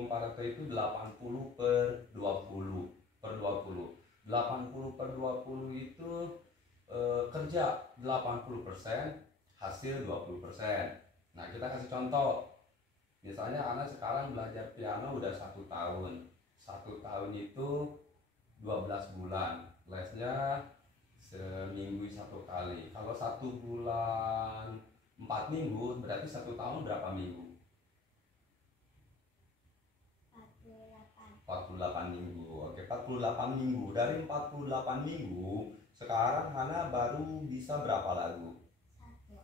hukum Pareto itu 80/20/20. 80/20 itu kerja 80%, hasil 20%. Nah, kita kasih contoh. Misalnya anak sekarang belajar piano udah 1 tahun. 1 tahun itu 12 bulan. Lesnya seminggu 1 kali. Kalau 1 bulan 4 minggu, berarti 1 tahun berapa minggu? 48 minggu. Oke, 48 minggu. Dari 48 minggu, sekarang Hana baru bisa berapa lagu?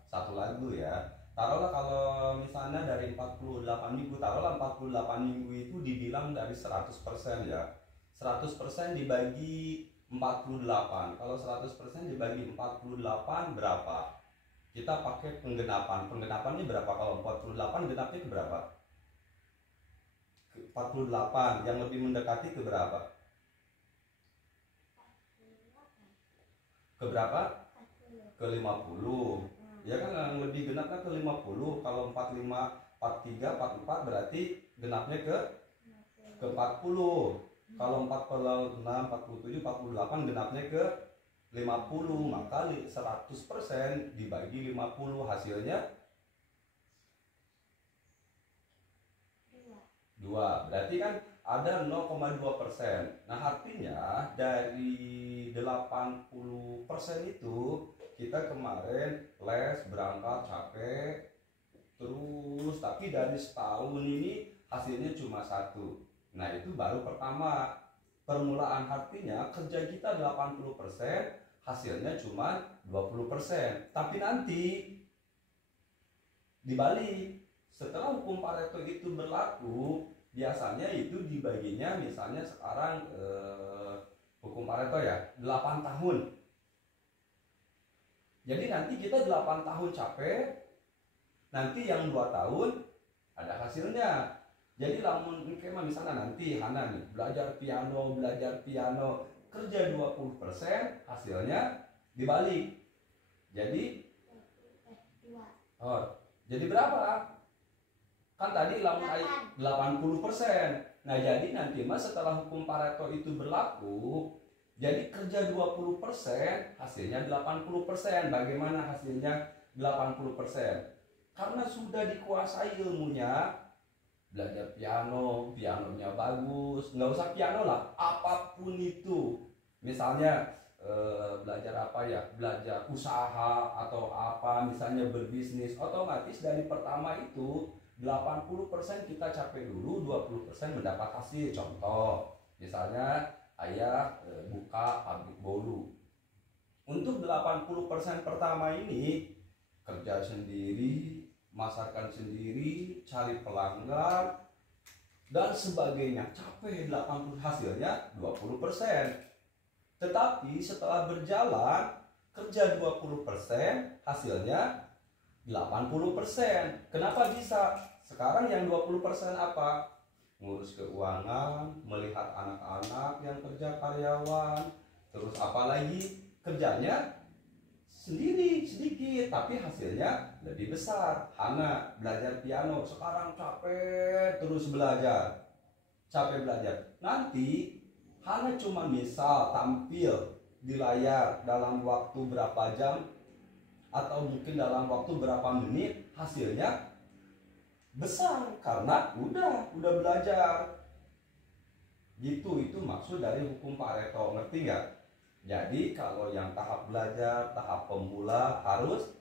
Satu lagu ya. Taruhlah kalau misalnya dari 48 minggu, taruhlah 48 minggu itu dibilang dari 100% ya. 100% dibagi 48. Kalau 100% dibagi 48 berapa? Kita pakai penggenapan. Penggenapannya berapa? Kalau 48 genapnya ke berapa? 48. Yang lebih mendekati ke berapa? Ke berapa? Ke 50. Ya kan, yang lebih genapnya ke 50. Kalau 45, 43, 44 berarti genapnya ke 40. Kalau 46, 47, 48 genapnya ke 50. Maka 100% dibagi 50 hasilnya 2. Berarti kan ada 0,2%. Nah, artinya dari 80% itu kita kemarin les, berangkat, capek, terus tapi dari setahun ini hasilnya cuma 1. Nah, itu baru pertama. Permulaan, artinya kerja kita 80%, hasilnya cuma 20%. Tapi nanti dibalik, setelah hukum Pareto itu berlaku, biasanya itu dibaginya, misalnya sekarang hukum Pareto ya 8 tahun. Jadi nanti kita 8 tahun capek, nanti yang 2 tahun ada hasilnya. Jadi lamun misalnya nanti Hana nih belajar piano, kerja 20%, hasilnya dibalik. Jadi jadi berapa? Kan tadi lamun 80%. Nah, jadi nanti mas setelah hukum Pareto itu berlaku, jadi kerja 20%, hasilnya 80%. Bagaimana hasilnya 80%? Karena sudah dikuasai ilmunya, belajar piano, pianonya bagus, nggak usah piano lah, apapun itu. Misalnya belajar apa ya, belajar usaha atau apa, misalnya berbisnis, otomatis dari pertama itu 80% kita capek dulu, 20% mendapat hasil. Contoh, misalnya ayah buka pabrik bolu. Untuk 80% pertama ini kerja sendiri, masakkan sendiri, cari pelanggan dan sebagainya. Capek 80, hasilnya 20%. Tetapi setelah berjalan, kerja 20%, hasilnya 80%. Kenapa bisa? Sekarang yang 20% apa? Ngurus keuangan, melihat anak-anak yang kerja karyawan, terus apalagi kerjanya sendiri sedikit, tapi hasilnya lebih besar. Hana belajar piano, sekarang capek terus belajar. Capek belajar. Nanti Hana cuma misal tampil di layar dalam waktu berapa jam, atau mungkin dalam waktu berapa menit, hasilnya besar karena udah belajar. Gitu, itu maksud dari hukum Pareto, ngerti nggak? Jadi kalau yang tahap belajar, tahap pemula harus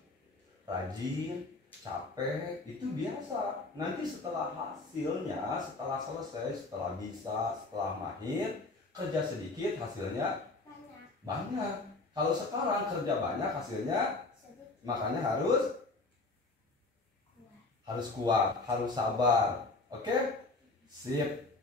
rajin, capek, itu biasa. Nanti setelah hasilnya, setelah selesai, setelah bisa, setelah mahir, kerja sedikit, hasilnya banyak. Kalau sekarang kerja banyak, hasilnya makanya harus kuat, harus sabar. Oke? Sip.